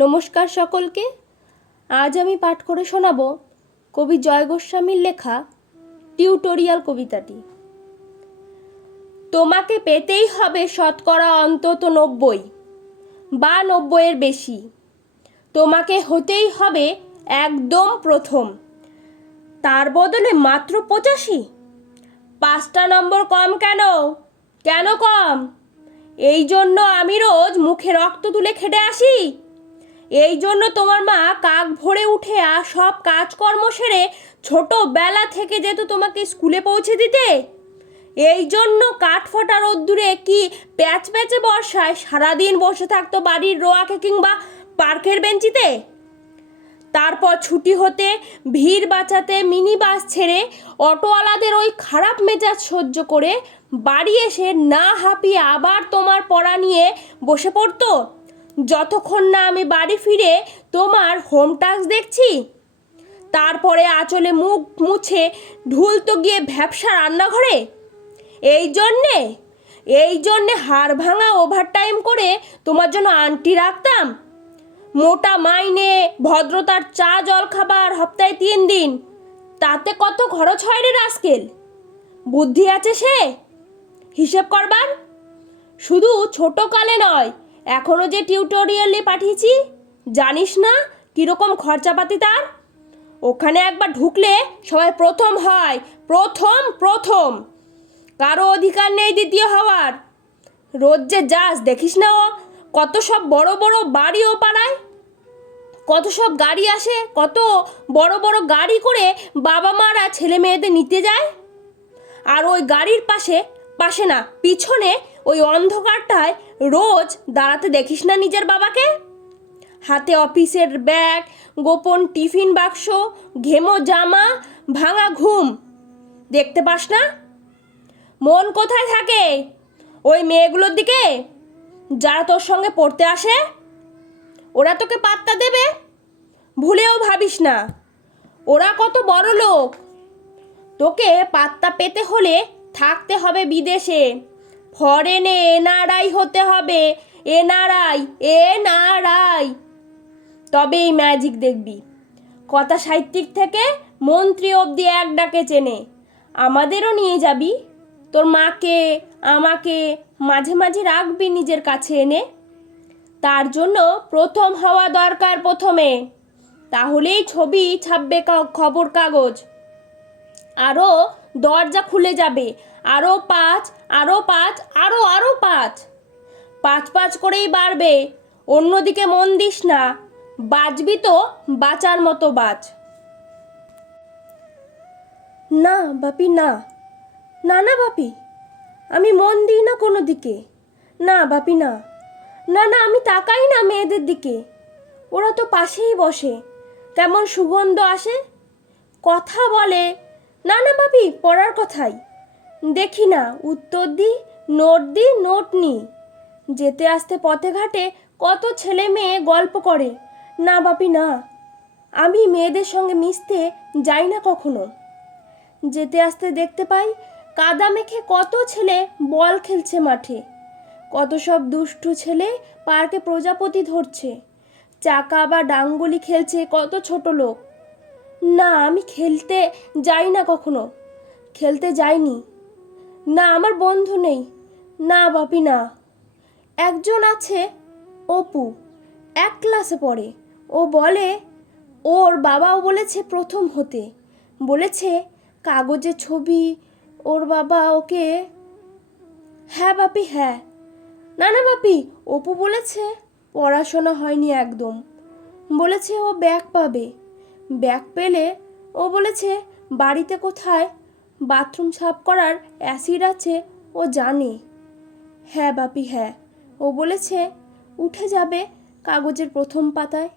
নমস্কার সকলকে। আজ আমি পাঠ করে শোনাব কবি জয় গোস্বামীর লেখা টিউটোরিয়াল কবিতাটি। তোমাকে পেতেই হবে শতকরা অন্তত 90 বা 90-এর বেশি। তোমাকে হতেই হবে একদম প্রথম, তার বদলে মাত্র 85। 5টা নম্বর কম কেন? কেন কম? এই জন্য আমি রোজ মুখে রক্ত তুলে খেটে আসি। এই জন্য তোমার মা কাক ভোরে উঠে সব কাজকর্ম সেরে ছোটবেলা থেকে যেত তোমাকে স্কুলে পৌঁছে দিতে। এই জন্য কাঠফাটা রোদ্দুরে কি প্যাচ প্যাচে বর্ষায় সারাদিন বসে থাকতো বাড়ির রোয়াকে কিংবা পার্কের বেঞ্চিতে। তারপর ছুটি হতে ভিড় বাঁচাতে মিনি বাস ছেড়ে অটোওয়ালাদের ওই খারাপ মেজাজ সহ্য করে বাড়ি এসে না হাঁপিয়ে আবার তোমার পড়া নিয়ে বসে পড়তো, যতক্ষণ না আমি বাড়ি ফিরে তোমার হোম টাস্ক দেখছি। তারপরে আঁচলে মুখ মুছে ঢুলতো গিয়ে ভ্যাপসা রান্নাঘরে। এই জন্যে হাড় ভাঙা ওভারটাইম করে তোমার জন্য আন্টি রাখতাম। মোটা মাইনে, ভদ্রতার চা জল খাবার সপ্তাহে 3 দিন, তাতে কত খরচ হয় রে রাস্কেল? বুদ্ধি আছে সে হিসেব করবার? শুধু ছোটকালে নয়, এখনো যে টিউটোরিয়ালে পাঠিয়েছি, জানিস না কীরকম খরচাপাতি তার? ওখানে একবার ঢুকলে সবাই প্রথম হয়, প্রথম। কারো অধিকার নেই দ্বিতীয় হওয়ার। রোজ যে যাস দেখিস না ও কত সব বড় বড় বাড়ি ও পাড়ায়, কত সব গাড়ি আসে, কত বড় বড় গাড়ি করে বাবা মারা ছেলে মেয়েদের নিতে যায়। আর ওই গাড়ির পাশে না, পিছনে ওই অন্ধকারটায় রোজ দাঁড়াতে দেখিস না নিজের বাবাকে? হাতে অফিসের ব্যাগ, গোপন টিফিন বাক্স, ঘেমো জামা, ভাঙা ঘুম, দেখতে পাস না? মন কোথায় থাকে? ওই মেয়েগুলোর দিকে যারা তোর সঙ্গে পড়তে আসে। ওরা তোকে পাত্তা দেবে? ভুলেও ভাবিস না। ওরা কত বড় লোক। তোকে পাত্তা পেতে হলে থাকতে হবে বিদেশে, ফরেনে এনআরআই হতে হবে। এনআরআই তবেই ম্যাজিক দেখবি। কথা সাহিত্যিক থেকে মন্ত্রী অবধি এক ডাকে চেনে। আমাদেরও নিয়ে যাবি, তোর মাকে আমাকে মাঝে মাঝে রাখবি নিজের কাছে এনে। তার জন্য প্রথম হওয়া দরকার প্রথমে, তাহলেই ছবি ছাপবে খবর কাগজ। আরও দরজা খুলে যাবে, আরও 5, আরও 5, আরও 5। 5 করেই বাড়বে। অন্যদিকে মন দিস না, বাঁচবি তো বাঁচার মতো বাঁচ। না বাপি, না বাপি, আমি মন দিই না কোনো দিকে। না বাপি, না, আমি তাকাই না মেয়েদের দিকে। ওরা তো পাশেই বসে, কেমন সুগন্ধ আসে, কথা বলে। না বাপি, পড়ার কথাই দেখি না, উত্তর দিই, নোট নিই। যেতে আসতে পথে ঘাটে কত ছেলে মেয়ে গল্প করে। না বাপি, না, আমি মেয়েদের সঙ্গে মিশতে যাই না কখনো। যেতে আসতে দেখতে পাই কাদা মেখে কত ছেলে বল খেলছে মাঠে, কত সব দুষ্টু ছেলে পার্কে প্রজাপতি ধরছে, চাকা বা ডাঙ্গুলি খেলছে কত ছোট লোক। না, আমি খেলতে যাই না কখনো, খেলতে যাইনি। না, আমার বন্ধু নেই। না বাপি, না। একজন আছে, অপু, 1 ক্লাসে পড়ে। ও বলে ওর বাবাও বলেছে প্রথম হতে, বলেছে কাগজে ছবি, ওর বাবা ওকে। হ্যাঁ বাপি, হ্যাঁ। না বাপি, অপু বলেছে পড়াশোনা হয়নি একদম, বলেছে ও ব্যাক পাবে। ব্যাক পেলে ও বলেছে বাড়িতে কোথায় বাথরুম সাফ করার অ্যাসিড আছে ও জানে। হ্যাঁ বাপি, হ্যাঁ। ও বলেছে উঠে যাবে কাগজের প্রথম পাতায়।